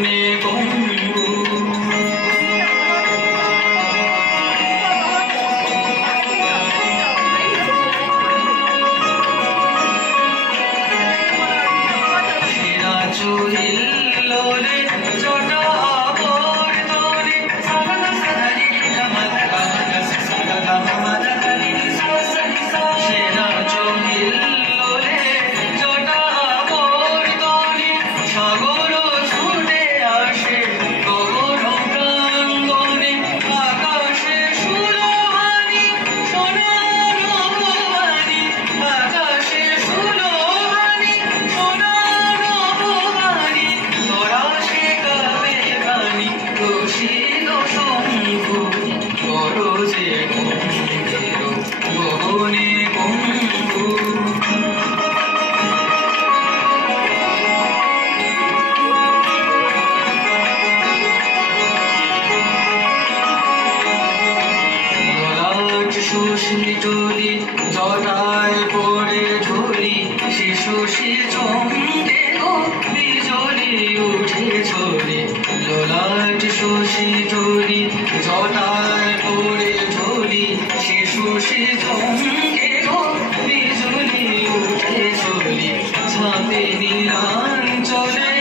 গগনে গম্ভু চহিল্লোলে জটা বর্তনে Saga সাগি গামাদ গামাদ Saga গামাদ গালি সেনা চহিল্লোলে জটা বর্তনে সাগর ছুটে আসে গগন প্রাঙ্গণে আকাশে সুরহানি সোনার ভবানী আকাশে সুরহানি সোনার ভবানী তোরা সে গাবে গানি রসিদ শম্ভু করো যে গম্ভীর গগনে গম্ভু সুশীতলি জটায় পড়ে ঝুলি শিশু চমকে গো বিজলি উঠে ঝরি লোলাট সুশীতলি জটায় পড়ে ঝুলি শিশু চমকে গো বিজলি উঠে ঝরি ঝাঁপে নীলাঞ্চলে